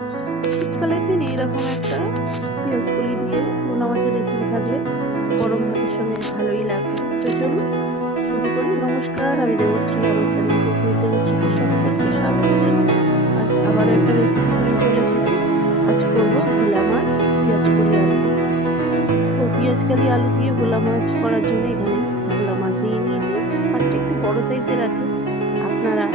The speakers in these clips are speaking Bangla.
শীতকালের দিনে এরকম একটা পেঁয়াজ কলি দিয়ে ভোনা মাছের রেসিপি থাকলে গরম ভাতের সঙ্গে ভালোই লাগবে। তো চলুন শুরু করি। নমস্কার, আমি দেবশ্রী, আমার চ্যানেল কুক দেবশ্রীতে সকলকে স্বাগত জানাই। আজ আবারও একটা রেসিপি নিয়ে চলে এসেছি। আজ করব ভোলা মাছ পেঁয়াজ কলি আলু দিয়ে। তো পেঁয়াজ কালি আলু দিয়ে ভোলা মাছ করার জন্য এখানে ভোলা মাছ নিয়েছি। মাছটা একটু বড় সাইজের আছে, আপনারা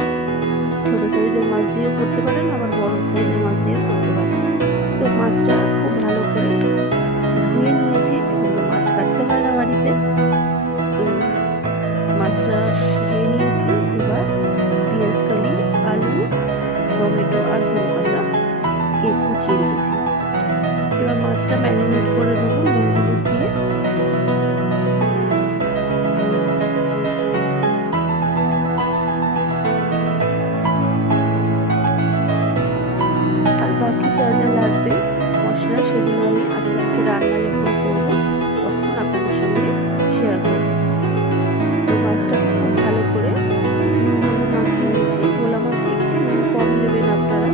ছোট সাইজের মাছ দিয়েও করতে পারেন, আবার বড় সাইজের মাছ দিয়েও করতে পারেন। তো মাছটা খুব ভালো করে ধুয়ে নিয়েছি। এখন তো মাছ কাটতে হয় না বাড়িতে, তো মাছটা ধুয়ে নিয়েছি। এবার পেঁয়াজ কালি, আলু, টমেটো আর ধনে পাতা কুচিয়ে রেখেছি। এবার মাছটা ম্যারিনেট করে দেবো নুন হলুদ দিয়ে। আর বাকি যা যা লাগবে মশলা, সেগুলো আমি আস্তে আস্তে রান্না যখন করবো তখন আপনাদের সঙ্গে শেয়ার করব। তো মাছটা খুব ভালো করে নুন হলুদ মাখিয়ে নিয়েছি। ভোলা মাছে একটু নুন কম দেবেন আপনারা,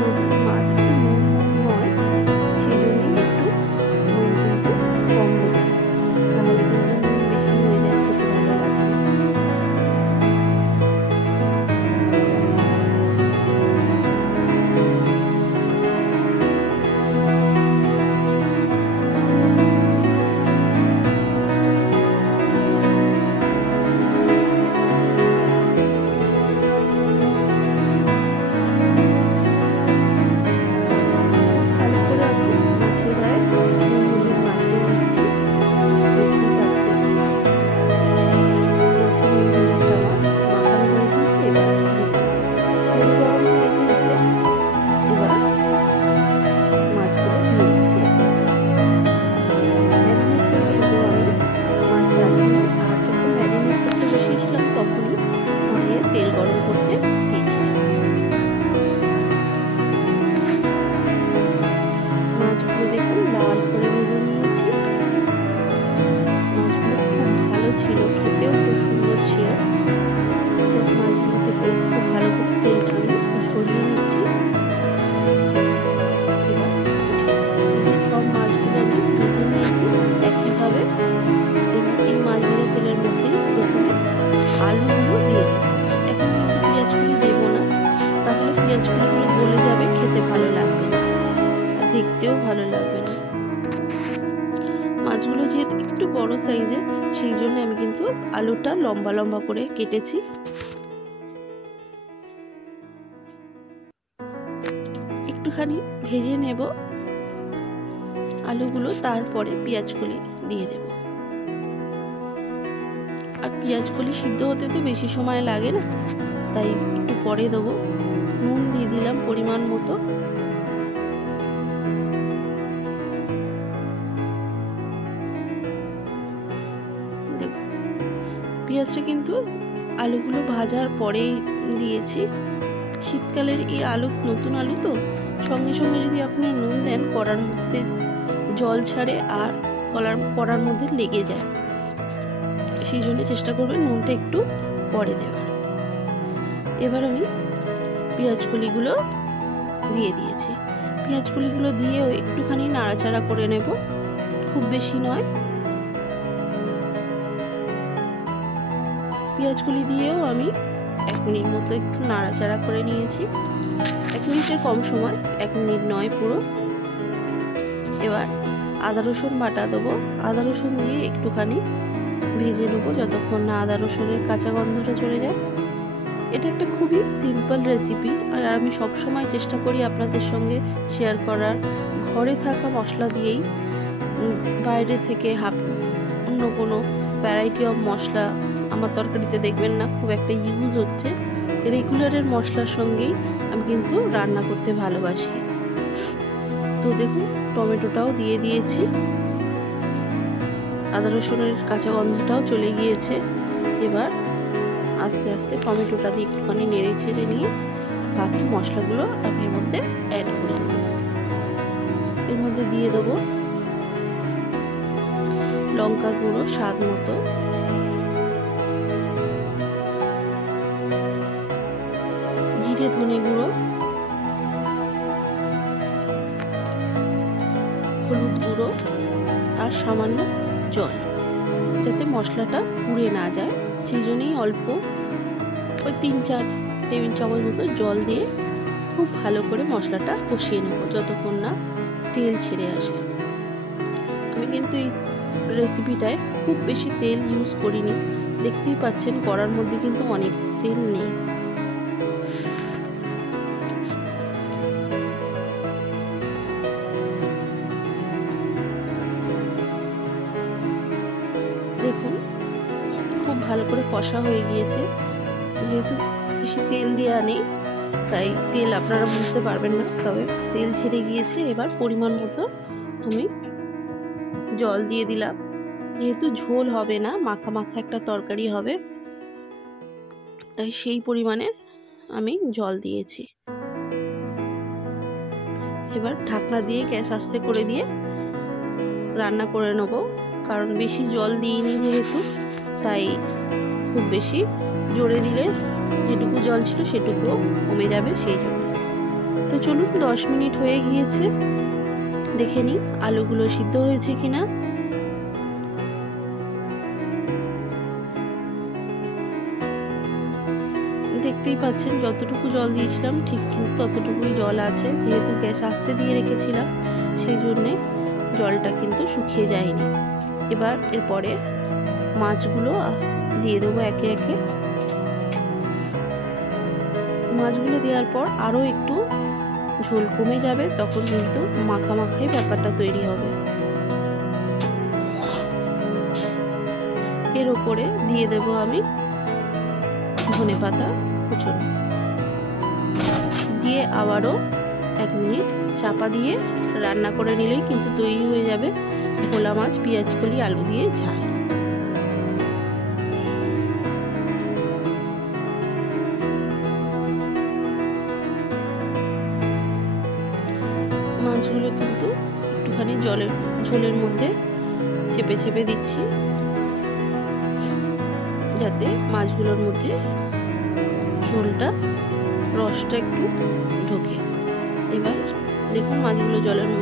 নদীর মাছ একটু নুন হয়, সেই জন্যই একটু নুন কিন্তু কম দেবেন, নাহলে কিন্তু নুন বেশি হয়ে যায়, খেতে ভালো লাগে না। তেল গরম করতে দিয়েছিলাম। মাছগুলো দেখুন লাল করে ভেজে নিয়েছি। মাছগুলো খুব ভালো ছিল, খেতেও খুব সুন্দর ছিল। তো মাছগুলো থেকে খুব ভালো করে তেলটা আমি সরিয়ে নিচ্ছি। এবার সব মাছগুলো আমি ভেজে নিয়েছি একইভাবে। এবার এই মাছগুলো তেলের মধ্যে প্রথমে আলুগুলো দিয়ে দেবো। এখন কিন্তু পেঁয়াজগুলি দেবো না, তাহলে পেঁয়াজগুলিগুলো গলে যাবে, খেতে ভালো লাগবে না আর দেখতেও ভালো লাগবে না। মাছগুলো যেহেতু একটু বড় সাইজের, সেই জন্য আমি কিন্তু আলুটা লম্বা লম্বা করে কেটেছি। একটুখানি ভেজে নেব আলুগুলো, তারপরে পেঁয়াজগুলি দিয়ে দেব। আর পেঁয়াজগুলি সিদ্ধ হতে তো বেশি সময় লাগে না, তাই একটু পরে দেবো। নুন দিয়ে দিলাম পরিমাণ মতো। দেখো পেঁয়াজটা কিন্তু আলুগুলো ভাজার পরেই দিয়েছি। শীতকালের এই আলু, নতুন আলু তো, সঙ্গে সঙ্গে যদি আপনারা নুন দেন কড়ার মধ্যে জল ছাড়ে আর কড়ার মধ্যে লেগে যায়, সেই জন্য চেষ্টা করবেন নুনটা একটু পরে দেওয়ার। এবার আমি পেঁয়াজকলিগুলো দিয়ে দিয়েছি। পেঁয়াজকলিগুলো দিয়েও একটুখানি নাড়াচাড়া করে নেব, খুব বেশি নয়। পেঁয়াজকলি দিয়েও আমি 1 মিনিট মতো একটু নাড়াচাড়া করে নিয়েছি। 1 মিনিটের কম সময়, 1 মিনিট নয় পুরো। এবার আদা রসুন বাটা দেবো। আদা রসুন দিয়ে একটুখানি ভেজে নেবো যতক্ষণ না আদা রসুনের কাঁচা গন্ধটা চলে যায়। এটা একটা খুবই সিম্পল রেসিপি, আর আমি সবসময় চেষ্টা করি আপনাদের সঙ্গে শেয়ার করার ঘরে থাকা মশলা দিয়েই। বাইরে থেকে অন্য কোনো ভ্যারাইটি অফ মশলা আমার তরকারিতে দেখবেন না খুব একটা ইউজ হচ্ছে। রেগুলারের মশলার সঙ্গেই আমি কিন্তু রান্না করতে ভালোবাসি। তো দেখুন টমেটোটাও দিয়ে দিয়েছি, আদা রসুনের কাঁচা গন্ধটাও চলে গিয়েছে। এবার আস্তে আস্তে টমেটোটা দিয়ে একটুখানি নেড়ে চেড়ে নিয়ে বাকি মশলাগুলো আমি এর মধ্যে অ্যাড করে দেবো। এর মধ্যে দিয়ে দেবো লঙ্কা গুঁড়ো স্বাদ মতো, জিরে ধনে গুঁড়ো, হলুদ গুঁড়ো আর সামান্য জল, যাতে মশলাটা পুড়ে না যায়। সেই জন্যই অল্প ওই 3-4 টেবিল চামচ মতো জল দিয়ে খুব ভালো করে মশলাটা কষিয়ে নেব যতক্ষণ না তেল ছেড়ে আসে। আমি কিন্তু এই রেসিপিটায় খুব বেশি তেল ইউজ করিনি, দেখতেই পাচ্ছেন কড়ার মধ্যে কিন্তু অনেক তেল নেই। দেখুন খুব ভালো করে কষা হয়ে গিয়েছে। যেহেতু বেশি তেল দেওয়া নেই তাই তেল আপনারা বুঝতে পারবেন না, তবে তেল ছেড়ে গিয়েছে। এবার পরিমাণ মতো আমি জল দিয়ে দিলাম। যেহেতু ঝোল হবে না, মাখা মাখা একটা তরকারি হবে, তাই সেই পরিমাণে আমি জল দিয়েছি। এবার ঢাকনা দিয়ে গ্যাস আস্তে করে দিয়ে রান্না করে নেব, কারণ বেশি জল দিইনি যেহেতু, তাই খুব বেশি জোরে দিলে যেটুকু জল ছিল সেটুকুও কমে যাবে, সেই জন্য। তো চলুন 10 মিনিট হয়ে গিয়েছে, দেখে নিই আলুগুলো সিদ্ধ হয়েছে কিনা। দেখতেই পাচ্ছেন যতটুকু জল দিয়েছিলাম ঠিক কিন্তু ততটুকুই জল আছে। যেহেতু গ্যাস আস্তে দিয়ে রেখেছিলাম সেই জন্যে জলটা কিন্তু শুকিয়ে যায়নি। এবার এরপরে মাছগুলো দিয়ে দেবো একে একে। মাছগুলো দেওয়ার পর আরও একটু ঝোল কমে যাবে, তখন কিন্তু মাখা মাখাই ব্যাপারটা তৈরি হবে। এর ওপরে দিয়ে দেব আমি ধনেপাতা কুচনো, দিয়ে আবারও 1 মিনিট চাপা দিয়ে রান্না করে নিলেই কিন্তু তৈরি হয়ে যাবে ভোলা মাছ পেঁয়াজকলি আলু দিয়ে ঝাল। মাছগুলো কিন্তু একটুখানি ঝোলের মধ্যে চেপে চেপে দিচ্ছি, যাতে মাছগুলোর মধ্যে ঝোলটা রসটা একটু ঢোকে। এবার দেখুন মাছগুলো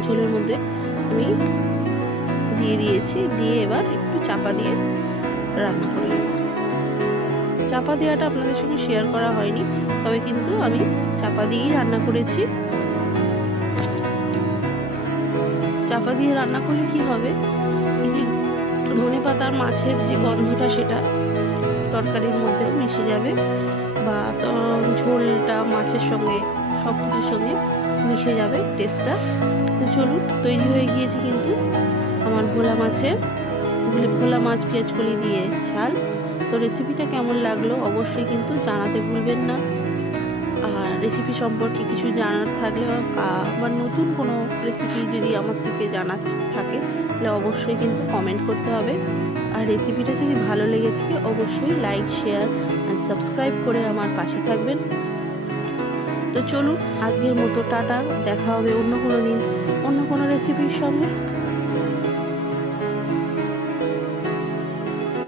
ঝোলের মধ্যে আমি দিয়ে দিয়েছি, দিয়ে এবার একটু চাপা দিয়ে রান্না করে নেব। চাপা দেওয়াটা আপনাদের সঙ্গে শেয়ার করা হয়নি, তবে কিন্তু আমি চাপা দিয়েই রান্না করেছি। চাপা দিয়ে রান্না করলে কি হবে, এই যে ধনেপাতার মাছের যে গন্ধটা সেটা তরকারির মধ্যেও মিশে যাবে, বা ঝোলটা মাছের সঙ্গে সব কিছুর সঙ্গে মিশে যাবে টেস্টটা। তো চলুন, তৈরি হয়ে গিয়েছে কিন্তু আমার ভোলা মাছ পেঁয়াজকলি দিয়ে ঝাল। তো রেসিপিটা কেমন লাগলো অবশ্যই কিন্তু জানাতে ভুলবেন না। আর রেসিপি সম্পর্কে কিছু জানার থাকলে বা নতুন কোনো রেসিপি যদি আমার থেকে জানার থাকে তাহলে অবশ্যই কিন্তু কমেন্ট করতে হবে। আর রেসিপিটা যদি ভালো লেগে থাকে অবশ্যই লাইক, শেয়ার অ্যান্ড সাবস্ক্রাইব করে আমার পাশে থাকবেন। তো চলুন আজকের মতো টাটা, দেখা হবে অন্য কোনো দিন অন্য কোনো রেসিপির সঙ্গে।